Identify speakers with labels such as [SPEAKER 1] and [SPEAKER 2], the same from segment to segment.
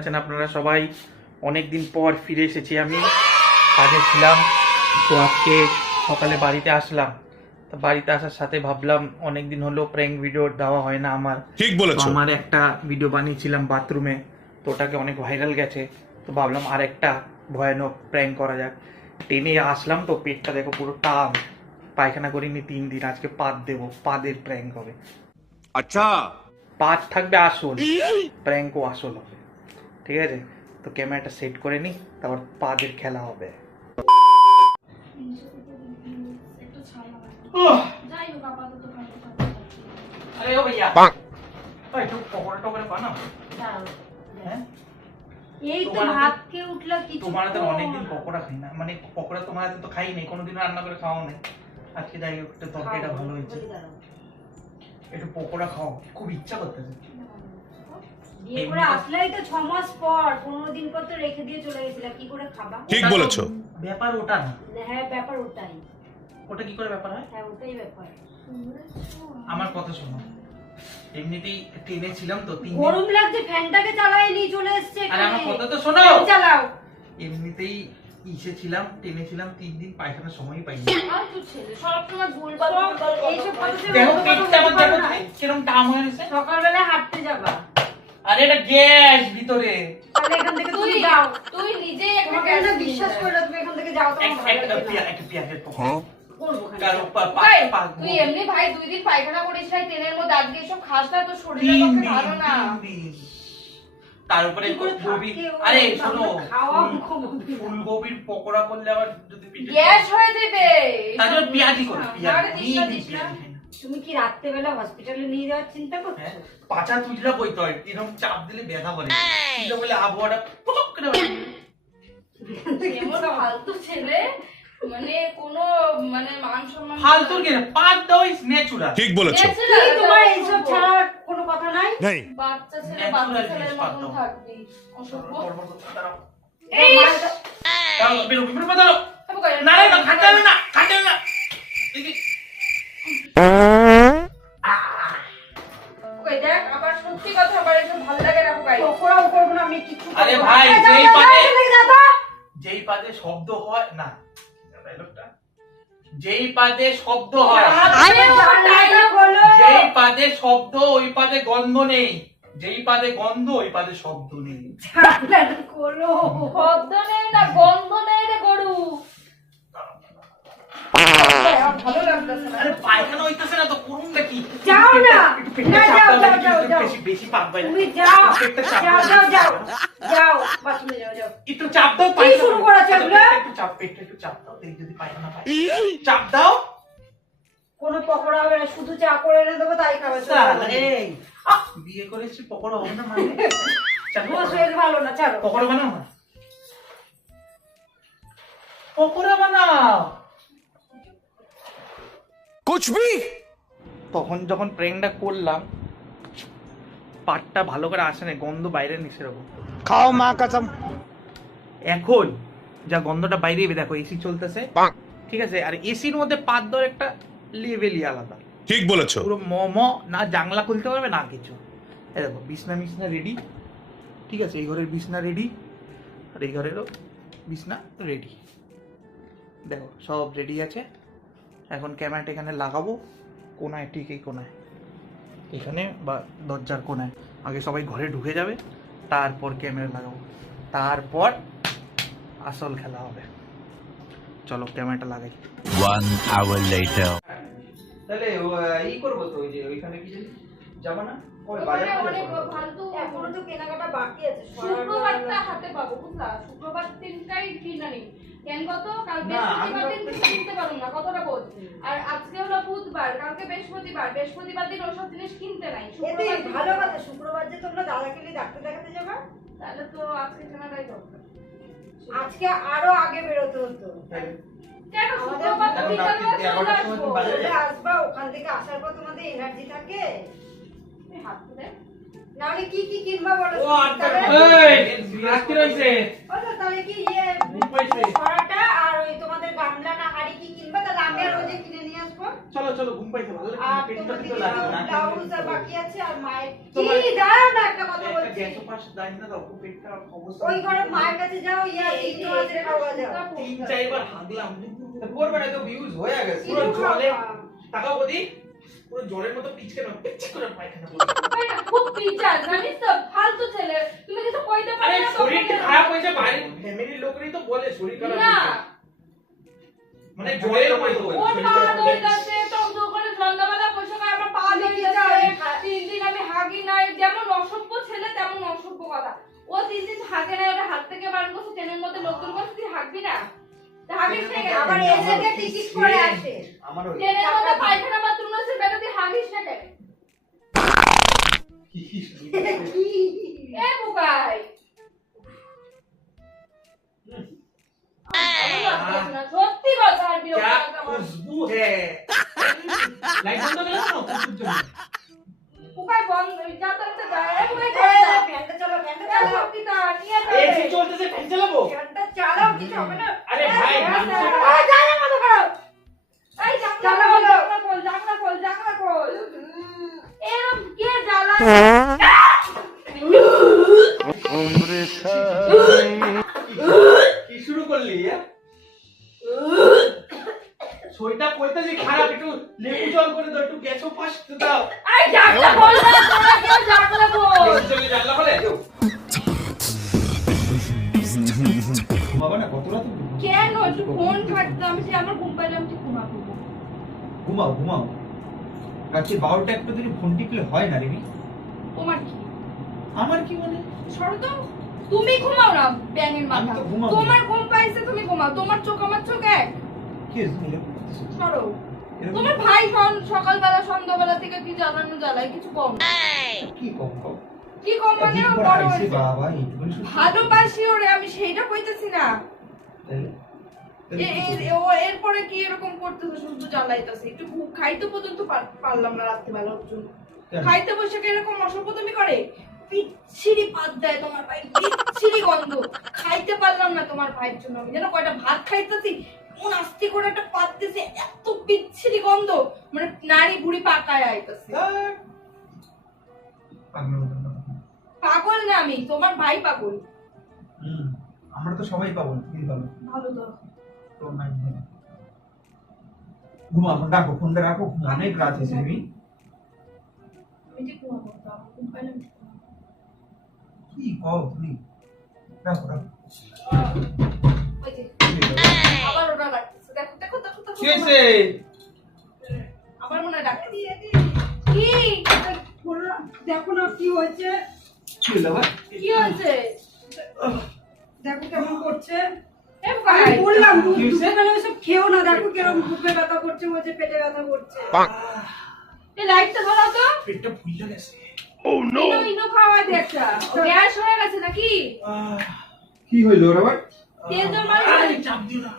[SPEAKER 1] আছেন আপনারা সবাই। অনেক দিন পর ফিরে এসেছি আমি। কাজে ছিলাম তো আজকে সকালে বাড়িতে আসলাম। তো বাড়িতে আসার সাথে ভাবলাম অনেক দিন হলো প্র্যাঙ্ক ভিডিও দেওয়া হয় না আমার।
[SPEAKER 2] ঠিক বলেছ।
[SPEAKER 1] আমার একটা ভিডিও বানিয়েছিলাম বাথরুমে তো ওটাকে অনেক ভাইরাল গেছে। তো ভাবলাম আর একটা ভয়ানক প্র্যাঙ্ক করা যাক। টেনে আসলাম তো পেটটা দেখো পুরো টান। পায়খানা করিনি তিন দিন আজকে পাত দেবো পাদের প্র্যাঙ্ক হবে।
[SPEAKER 2] আচ্ছা।
[SPEAKER 1] পাত থাকবে আসল প্র্যাঙ্কও আসল হবে। ঠিক আছে? তো ক্যামেরাটা সেট করে নি তারপর পাদের খেলা হবে।
[SPEAKER 3] যাই হোক আপাতত ভালো
[SPEAKER 1] আরে ও ভাইয়া। একটু পকোড়া টকোড়া বানাও। হ্যাঁ।
[SPEAKER 3] এই তো
[SPEAKER 1] তোমার
[SPEAKER 3] উঠলা কিছু
[SPEAKER 1] অনেকদিন পকোড়া খাই না। মানে পকোড়া তোমার হাতে তো খাই নাই কোনোদিন রান্না করে খাওয়া নেই। আজকে যাই হোক একটু তরকারিটা ভালো হয়েছে। একটু পকোড়া খাও খুব ইচ্ছা করতেছে।
[SPEAKER 3] বিয়ে করে আসলেই তো ছ মাস পর পনেরো দিন পর তো রেখে দিয়ে চলে গেছিলা কি করে খাবা?
[SPEAKER 2] ঠিক বলেছ।
[SPEAKER 1] ব্যাপার ওটা না।
[SPEAKER 3] হ্যাঁ ব্যাপার ওটাই।
[SPEAKER 1] ওটা কি করে ব্যাপার হয়?
[SPEAKER 3] হ্যাঁ ওটাই ব্যাপার।
[SPEAKER 1] আমার কথা শোনো। এমনিতেই ট্রেনে ছিলাম তো তিন দিন।
[SPEAKER 3] গরম লাগছে ফ্যানটাকে চালাই নিয়ে চলে এসছে
[SPEAKER 1] আরে আমার কথা তো শোনো।
[SPEAKER 3] চালাও।
[SPEAKER 1] এমনিতেই ইসে ছিলাম ট্রেনে ছিলাম তিন দিন পায়খানার সময়ই পাইনি। দেখো পেটটা দেখো টাম হয়ে গেছে।
[SPEAKER 3] সকালবেলা হাঁটতে যাবা।
[SPEAKER 1] আরে এটা গ্যাস ভিতরে।
[SPEAKER 3] তাহলে এখান থেকে তুমি যাও।
[SPEAKER 4] তুই নিজেই একটা
[SPEAKER 3] না বিশ্বাস করে তুমি এখান থেকে যাও তোমার
[SPEAKER 1] একটা
[SPEAKER 3] লাগবে
[SPEAKER 1] একটা পেঁয়াজের পকোড়া
[SPEAKER 3] করব খালি।
[SPEAKER 1] কারও পা- পা-
[SPEAKER 4] ভাই,
[SPEAKER 1] পা-
[SPEAKER 4] তুই এমনি ভাই দুই দিন পায়খানা করিস নাই ট্রেনের মধ্যে আজকে এসব খাস না তোর শরীরের পক্ষে ভালো না।
[SPEAKER 1] তার উপরে
[SPEAKER 3] কি করে
[SPEAKER 1] গোবি
[SPEAKER 3] থাকে ও?
[SPEAKER 1] আরে শোনো
[SPEAKER 3] খাওয়া
[SPEAKER 1] ফুল-
[SPEAKER 3] ঘুমোবি না।
[SPEAKER 1] ফুলকপির পকোড়া করলে আবার যদি
[SPEAKER 4] গ্যাস হয়ে যাবে।
[SPEAKER 1] জন্য পেঁয়াজি করি পেঁয়াজি।
[SPEAKER 3] তুমি কি রাত্রেবেলা হসপিটালে নিয়ে যাওয়ার চিন্তা করছ?
[SPEAKER 1] হ্যাঁ পাচা তুজরা বইতে হয় এরকম চাপ দিলে ব্যথা করে তুজরা বলে আবহাওয়াটা পুচক করে।
[SPEAKER 4] এমন ফালতু ছেলে মানে কোনো মানে মান সম্মান
[SPEAKER 1] ফালতু কে? পাত দাও ইজ ন্যাচুরাল
[SPEAKER 2] ঠিক বলেছ।
[SPEAKER 3] কি তোমার
[SPEAKER 4] এটা
[SPEAKER 3] এইসব ছাড়া কোনো কথা নাই?
[SPEAKER 4] বাচ্চা ছেলে বাচ্চা ছেলের মতন। থাকবি। অসভ্য।
[SPEAKER 1] এই!
[SPEAKER 4] এই!
[SPEAKER 1] বেরো বেরো
[SPEAKER 4] কই-
[SPEAKER 1] না না খাটে না খাটে না।
[SPEAKER 4] কই দেখ
[SPEAKER 1] আরে ভাই, যেই পাতে-। যেই শব্দ হয় না যেই পাদে শব্দ হয়। যেই ওই পাদে গন্ধ নেই। যেই পাদে গন্ধ ওই পাদে শব্দ নেই।
[SPEAKER 4] শব্দ নেই না গন্ধ নেই রে গরু। ভালো
[SPEAKER 1] চাপ
[SPEAKER 3] পকোড়া হবে না শুধু চা করে এনে দেবো তাই খাবে চলো।
[SPEAKER 1] বিয়ে করেছি পকোড়া হবে না মানে
[SPEAKER 3] শরীর ভালো না ছাড়ো
[SPEAKER 1] পকোড়া বানাও না পকোড়া বানাও তখন যখন প্রেমটা করলাম পাটটা ভালো করে আসে না গন্ধ বাইরে নি সেরকম।
[SPEAKER 2] খাও মা কাসাম
[SPEAKER 1] এখন যা গন্ধটা বাইরে দেখো এসি চলতেছে। ঠিক আছে আর এসির মধ্যে পাত দেওয়ার একটা লেভেলই আলাদা।
[SPEAKER 2] ঠিক বলেছ।
[SPEAKER 1] পুরো ম ম না জাংলা খুলতে পারবে না কিছু। এই দেখো বিছনা মিছনা রেডি ঠিক আছে এই ঘরের বিছনা রেডি আর এই ঘরেরও বিছনা রেডি দেখো সব রেডি আছে। এখন ক্যামেরাটা এখানে লাগাবো। কোনায় ঠিক এই কোনায়। এখানে বা দরজার কোনায়। আগে সবাই ঘরে ঢুকে যাবে তারপর ক্যামেরা লাগাবো। তারপর আসল খেলা হবে। চলো ক্যামেরাটা লাগাই।
[SPEAKER 5] One hour later.
[SPEAKER 1] তাহলে ই করব তো ওই যে ওইখানে কি যাব না?
[SPEAKER 3] কেনাকাটা বাকি আছে।
[SPEAKER 4] শুক্রবারটা হাতে পাবো বুঝলা? শুক্রবার দিনটাই কিনা নেই। কেন কত? কাল বৃহস্পতিবার দিন তুমি কিনতে পারো না কতটা বোঝ? আর আজকে হলো বুধবার কালকে বৃহস্পতিবার বৃহস্পতিবার দিন ওসব জিনিস কিনতে নাই
[SPEAKER 3] ভালো কথা শুক্রবার যে তোমরা দাদাকে নিয়ে ডাক্তার দেখাতে যাবে?
[SPEAKER 4] তাহলে তো আজকে কেনাটাই দরকার।
[SPEAKER 3] আজকে আরও আগে বেরোতে হতো।
[SPEAKER 4] কেন শুক্রবার তো বিকালবেলা চলে আসব।
[SPEAKER 3] ওখান থেকে আসার পর তোমাদের এনার্জি থাকে।
[SPEAKER 4] হাত।
[SPEAKER 3] নাহলে কি কি কিনবা বলো
[SPEAKER 1] ও
[SPEAKER 3] তাহলে-
[SPEAKER 1] এই আজকে রইছে
[SPEAKER 3] ও তাহলে কি ইয়ে
[SPEAKER 1] চলো ঘুম পাইছে ভালো লাগছে পেটটা তো লাগবে না
[SPEAKER 3] ব্লাউজ আর বাকি আছে আর মায়ের কি? দাঁড়াও না একটা কথা বলছি।
[SPEAKER 1] গ্যাসও পাশে দাঁড়িয়ে না দাও পেটটা অবস্থা
[SPEAKER 3] ওই ঘরে মায়ের কাছে যাও ইয়া
[SPEAKER 4] এই
[SPEAKER 3] তিন
[SPEAKER 4] যে
[SPEAKER 3] মাসে খাওয়া যাও
[SPEAKER 1] তিন চারবার হাগলাম।
[SPEAKER 6] করবে না তো ভিউজ হয়ে গেছে।
[SPEAKER 1] পুরো জলে। তাকাও বদি পুরো জলের মতো পিচকে না পিচকে করে পায়খানা করছে।
[SPEAKER 4] খুব পিচার জানিস তো ফালতু ছেলে। তুমি কিছু কইতে পারো না
[SPEAKER 1] শরীরটা খারাপ হয়েছে বাইরের ফ্যামিলির লোকেরই তো বলে শরীর খারাপ হয়েছে। মানে জলের মতো
[SPEAKER 4] ধরে যাচ্ছে টক টক করে সন্ধ্যাবেলা বসে খায়, আমার পা ধরে যাচ্ছে তিন নাই যেমন অসভ্য ছেলে তেমন অসভ্য কথা। ও তিন দিন হাগে নাই ওটা হাত থেকে বার করছে ট্রেনের মধ্যে লোকজন বলছে তুই হাগবি না? হাগিস না কেন?
[SPEAKER 3] আবার এসে যে টিকিট করে আসে।
[SPEAKER 6] আমারও
[SPEAKER 4] ট্রেনের মধ্যে পায়খানা বাথরুম আছে বেটা তুই হাগিস না কেন? এ বুকাই। কি
[SPEAKER 1] শুরু করলি এ? শরীরটা কইতেছি খারাপ একটু লেবু জল করে দাও একটু গ্যাসও পাস দাও।
[SPEAKER 4] এই জানলা খোল না তোরা কেউ জানলা খোল
[SPEAKER 1] গ্যাস জলে জানলা খোলে?
[SPEAKER 6] না কত রাত
[SPEAKER 4] কেন? একটু ফোন ঘাটতে আমি যে আমার ঘুম পাইলাম ঠিক ঘুমাবো।
[SPEAKER 6] ঘুমাও ঘুমাও। রাত্রি বারোটা একটা দিন ফোন টিপলে হয় না রেমি আমার কি মানে?
[SPEAKER 4] সরো তো তুমি ঘুমাও না ব্যাঙের মাথা। তোমার ঘুম পাইছে তুমি ঘুমাও। তোমার চোখ আমার চোখ এক।
[SPEAKER 6] কি
[SPEAKER 4] সরো তোমার ভাই সকালবেলা সন্ধ্যাবেলা থেকে কি জ্বালানো জ্বালায়? কিছু কম?
[SPEAKER 6] কি কম কম?
[SPEAKER 4] কি কম মানে? বড় হয়েছে। ভালোবাসি ওরে আমি সেইটা কইতেছি না? ও এরপরে কি এরকম করতেছে? শুধু জ্বালাইতেছে। একটু খাইতে পর্যন্ত পারলাম না রাত্রিবেলা খাইতে বসে কি এরকম অসভ্য তুমি করে? পিচ্ছিরি পাত দেয় তোমার ভাই পিচ্ছিরি গন্ধ। খাইতে পারলাম না তোমার ভাইয়ের জন্য আমি। জানো কয়টা ভাত খাইতেছি? এমন আস্তে করে একটা পাত দিছে এত পিচ্ছিরি গন্ধ। মানে নারী বুড়ি পাকায় আইতেছে। পাগল না। আমি তোমার ভাই পাগল।
[SPEAKER 6] আমরা তো সবাই পাবো না তুমি পাবো
[SPEAKER 4] ভালো তো।
[SPEAKER 6] তো নাই। ঘুমাও রাখো ফোনটা রাখো অনেক রাত হয়েছে রেমি
[SPEAKER 4] আমি যে ঘুমাবো তো আমার ঘুম পাইলাম
[SPEAKER 6] কি কও তুমি রাখো রাখো
[SPEAKER 4] আবার ওটা লাগতেছে দেখো দেখো দেখো দেখো
[SPEAKER 6] কি হয়েছে
[SPEAKER 4] আবার মনে হয় ডাকতে দিয়ে কি
[SPEAKER 3] দেখো না কি হয়েছে
[SPEAKER 6] কি হলো
[SPEAKER 4] কি হয়েছে
[SPEAKER 3] দেখো কেমন করছে আমি বললাম? দুপুরবেলা ওসব খেও না দেখো কেরম বুকে ব্যথা করছে বলছে পেটে ব্যথা করছে
[SPEAKER 4] এই লাইটটা ধরাও তো।
[SPEAKER 1] পেটটা ফুলে গেছে।
[SPEAKER 4] ইনো ইনো খাওয়া দে একটা। গ্যাস হয়ে গেছে নাকি?
[SPEAKER 6] কি হইল রে ভাই
[SPEAKER 4] তেল জল মালিশ
[SPEAKER 1] চাপ দিও না।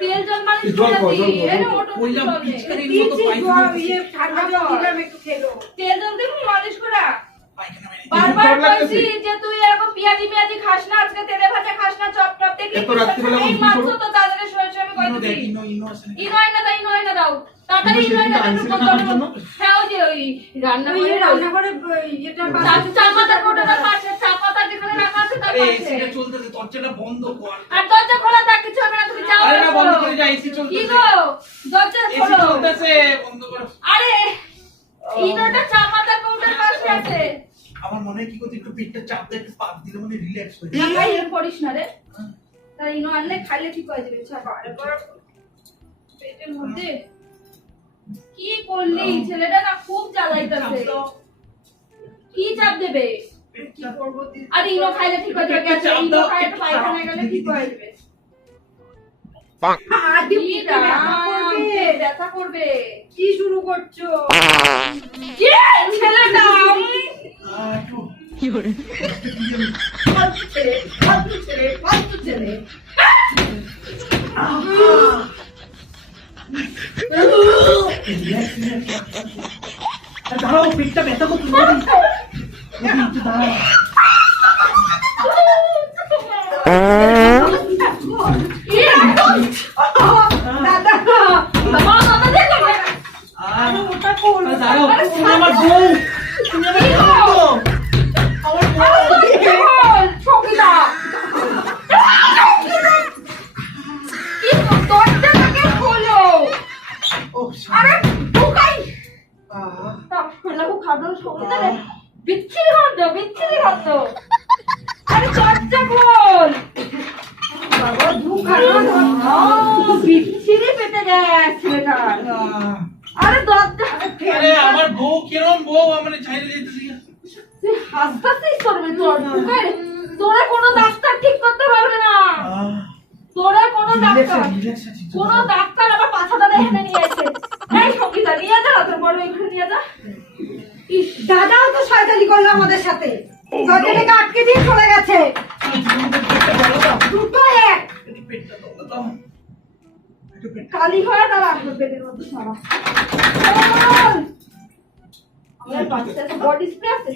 [SPEAKER 4] তেল জল মালিশ করে দি। এর। ওটা
[SPEAKER 1] বললাম। পিচকারির মতো
[SPEAKER 3] জল, ইয়ে ঠান্ডা দিলাম একটু খেলো
[SPEAKER 4] তেল জল দিয়ে মালিশ করা বারবার বলছি যে তুই এরকম পেঁয়াজি পেঁয়াজি খাস না আজকে তেলে ভাজা খাস না চপ টপ দেখি
[SPEAKER 6] এত রাত্রিবেলা
[SPEAKER 4] এই
[SPEAKER 6] করব?
[SPEAKER 4] তো তাদের শরীর আমি
[SPEAKER 1] ইনো দেখ ইনো ইনো আছে
[SPEAKER 4] ইনো দাও ইনো দাও। তাড়াতাড়ি
[SPEAKER 6] না
[SPEAKER 4] হ্যাঁ ওই যে ওই রান্না করে
[SPEAKER 3] রান্নাঘরে ওই ইয়েটার
[SPEAKER 4] চা
[SPEAKER 3] পাশে।
[SPEAKER 4] চা পাতা যেখানে রাখা আছে তার
[SPEAKER 1] আরে
[SPEAKER 4] পাশে।
[SPEAKER 1] চলতেছে দরজাটা বন্ধ কর।
[SPEAKER 4] আর দরজা খোলা থাক কিছু হবে না তুমি যাও
[SPEAKER 1] আরে না বন্ধ করে যা এসি
[SPEAKER 4] কি গো? দরজা
[SPEAKER 1] এসি
[SPEAKER 4] খোলো।
[SPEAKER 1] চলতেছে বন্ধ কর।
[SPEAKER 4] আরে ইনোটা চা পাতা কোটার পাশে আছে।
[SPEAKER 1] আমার মনে হয় কি করতে একটু পেটটা চাপ দিয়ে একটু পাক দিলে মানে রিল্যাক্স হয়ে
[SPEAKER 4] না
[SPEAKER 1] যায়
[SPEAKER 4] খাই এর করিস না রে। তাই ইনো আনলে খাইলে ঠিক হয়ে যাবে চা পেটের মধ্যে? কি করলি? ছেলেটা না খুব জ্বালাইতাছে। কি চাপ দেবে?
[SPEAKER 1] কি
[SPEAKER 4] আর ইনো খাইলে ঠিক হয়ে যাবে ইনো খাইলে পায়খানা গেলে ঠিক হয়ে যাবে
[SPEAKER 3] ব্যথা করবে? কি শুরু করছ?
[SPEAKER 4] ছেলেটা?
[SPEAKER 1] আহ, একটু
[SPEAKER 4] ছেলে ছেলে ছেলে।
[SPEAKER 1] Relax, relax, আরে দাঁড়াও পেটটা ব্যথা করছে বৌদি। বৌদি, একটু দাঁড়াও
[SPEAKER 4] কি রাখো?
[SPEAKER 3] দাদা
[SPEAKER 4] বাবা, বাবা, দেখো না।
[SPEAKER 1] দাঁড়াও
[SPEAKER 4] আরে
[SPEAKER 1] তুমি আমার বউ তুমি আমার বউ
[SPEAKER 4] ডাক্তার কোনো ডাক্তার আবার পাছাটা এখানে নিয়ে এসে এই সঙ্গীতা নিয়ে যা তোর বড় এখানে নিয়ে যা।
[SPEAKER 3] দাদাও তো শয়তানি করল আমাদের সাথে। দরজাটাকে আটকে দিয়ে চলে গেছে। দুটো এক।
[SPEAKER 1] একটু পেটটা দাও, দাও। একটু পেটটা
[SPEAKER 4] কালি হয়ে দাঁড়া পেটের মধ্যে সারা। আমার বাচ্চাটা বডি স্প্রে আছে।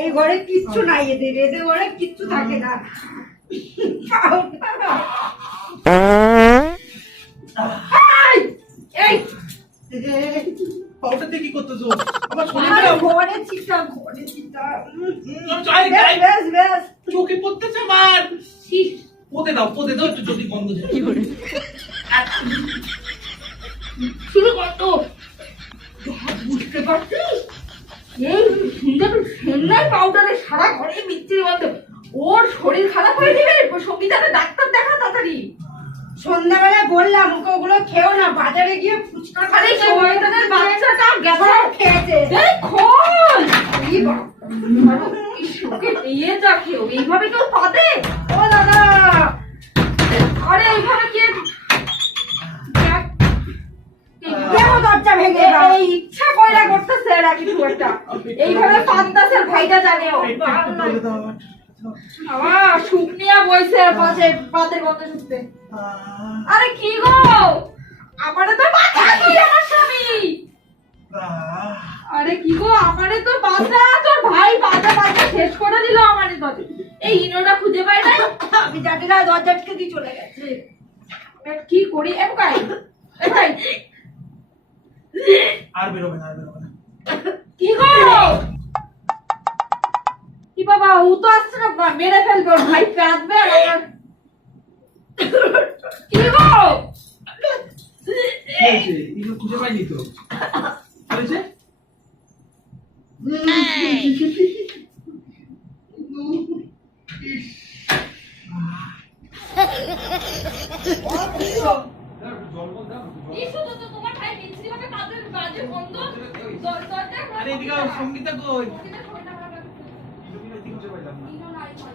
[SPEAKER 3] এই ঘরে কিচ্ছু নাই এদের এদের ঘরে কিচ্ছু থাকে না।
[SPEAKER 4] এই
[SPEAKER 1] কি করতেছো? আমার শরীর
[SPEAKER 3] ঘরে চিটা ঘরে চিটা। উম,
[SPEAKER 1] হুম, আমি চাই, চাই।
[SPEAKER 3] বেশ বেশ।
[SPEAKER 1] চোখে পড়তেছে আমার। পোতে দাও পোতে দাও একটু যদি গন্ধ যায়।
[SPEAKER 4] শুরু কর তো। বুঝতে পারছিস? এই সুন্দর সেন্নাই পাউডারে সারা ঘরে মিচ্ছির মতো ওর শরীর খারাপ হয়ে যাবে? সঙ্গীতাকে ডাক্তার দেখা তাড়াতাড়ি।
[SPEAKER 3] সন্ধ্যাবেলা বললাম ওকে ওগুলো খেও না বাজারে গিয়ে ফুচকা খাবে
[SPEAKER 4] শয়তানের বাচ্চাটা গেছে।
[SPEAKER 3] খেয়েছে।
[SPEAKER 4] খোল। দিয়ে যা কেউ এইভাবে কেউ পাবে? ও দাদা। আরে এইভাবে কে দেখ, এই-
[SPEAKER 3] দরজা ভেঙে দাও?
[SPEAKER 4] এই ইচ্ছা কইরা করতেছে এরা কিছু একটা। এইভাবে পান্তাসের ভাইটা জানে বাবা শুকনিয়া বইছে পাশে পাতে কথা শুনতে আরে কি গো? আমারে তো বাঁচা তুই আমার স্বামী? আরে কি গো আমারে তো বাঁচা তোর ভাই বাঁচা বাঁচা শেষ করে দিল আমারে তো এই ইনোটা খুঁজে পাই না
[SPEAKER 3] আমি জানি না দরজা আটকে দিয়ে চলে গেছে।
[SPEAKER 4] কি করি? এম কাই এ ভাই
[SPEAKER 1] আর বেরোবে না আর বেরোবে না।
[SPEAKER 4] বাবা ও তো আসছে না মেরে ফেলবে ওর ভাই কাঁদবে আর আমার কি গো
[SPEAKER 1] কি হয়েছে? এগুলো খুঁজে পাইনি তো হয়েছে?
[SPEAKER 4] কি শুধু তো তোমার ভাই মিছরি বাজে বন্ধ
[SPEAKER 1] আরে এদিকে সঙ্গীতা কই
[SPEAKER 4] সঙ্গীতা শরীরটা খারাপ লাগছে।
[SPEAKER 1] এদিকে খুঁজে পাইলাম না।
[SPEAKER 4] ইনো নাই ভাই।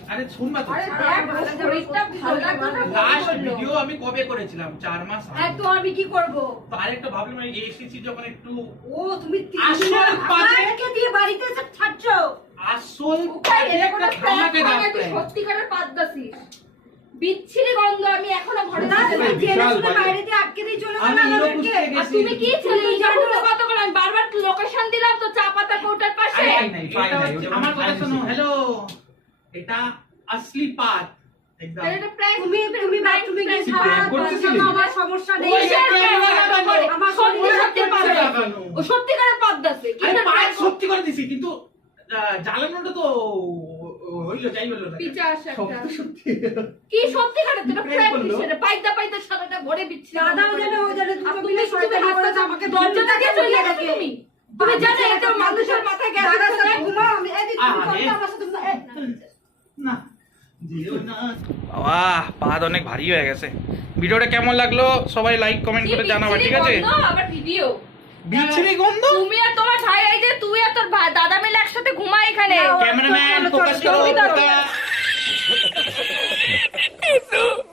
[SPEAKER 1] আরে শুনবা তো
[SPEAKER 4] আরে দেখ ওর শরীরটা ভালো লাগতো না?
[SPEAKER 1] লাস্ট ভিডিও আমি কবে করেছিলাম? চার মাস আগে।
[SPEAKER 3] তো আমি কি করব?
[SPEAKER 1] তো আরেকটা ভাবলাম এই এসেছি যখন একটু
[SPEAKER 3] ও তুমি
[SPEAKER 1] আসল
[SPEAKER 3] দিয়ে বাড়িতে এসে ছাড়ছো?
[SPEAKER 1] আসল একটা ঠান্ডাকে
[SPEAKER 4] তুই সত্যিকারের পাত দাসিস বিচ্ছিরি গন্ধ আমি এখনও ঘরে
[SPEAKER 3] না তুমি জেনে শুনে বাইরে দিয়ে আটকে দিয়ে চলে
[SPEAKER 1] আমি
[SPEAKER 3] গেলে আমাদেরকে।
[SPEAKER 4] আর তুমি কি ছেলে? কত করে আমি বারবার লোকেশন দিলাম তো চা পাতা কৌটার পাশে।
[SPEAKER 1] আমার কথা শোনো হ্যালো এটা আসলি পাত একদম
[SPEAKER 4] তাহলে এটা প্র্যাঙ্ক
[SPEAKER 3] তুমি তুমি
[SPEAKER 4] প্র্যাঙ্ক
[SPEAKER 3] তুমি কি
[SPEAKER 4] প্র্যাঙ্ক
[SPEAKER 3] সারা
[SPEAKER 7] প্র্যাঙ্ক করতেছিলি?
[SPEAKER 3] বাচ্চা আমার সমস্যা নেই
[SPEAKER 1] ওই যে প্র্যাঙ্ক করে।
[SPEAKER 3] আমার
[SPEAKER 4] সত্যি
[SPEAKER 3] শরীরে
[SPEAKER 4] সত্যি
[SPEAKER 3] হাত
[SPEAKER 4] পারে।
[SPEAKER 1] লাগানো।
[SPEAKER 4] ও সত্যিকারের পাত দাসে
[SPEAKER 1] আরে পাত সত্যি করে দিছি কিন্তু জ্বালানোটা তো হইল যাই হলো না
[SPEAKER 4] পিচা আসে একটা।
[SPEAKER 1] সত্যি সত্যি
[SPEAKER 4] তোরা
[SPEAKER 1] প্রেম
[SPEAKER 4] প্র্যাঙ্ক
[SPEAKER 1] করল?
[SPEAKER 4] দিছে রে পাইদা পাইদা সারাটা ঘরে
[SPEAKER 3] দাদাও জানে ও জানে
[SPEAKER 4] তুমি
[SPEAKER 3] আমাকে
[SPEAKER 4] দরজাটা দিয়ে চলে গেছো তুমি তুমি জানো এটা মানুষের মাথায়?
[SPEAKER 3] ঘুমাও আমি আমার সাথে
[SPEAKER 1] বাবা পা অনেক ভারী হয়ে গেছে। ভিডিওটা কেমন লাগল? সবাই লাইক কমেন্ট করে জানাবা ঠিক আছে?
[SPEAKER 4] তোমার ভাই এই যে তুই আর তোর দাদা মিলে একসাথে ঘুমা এখানে। ক্যামেরাম্যান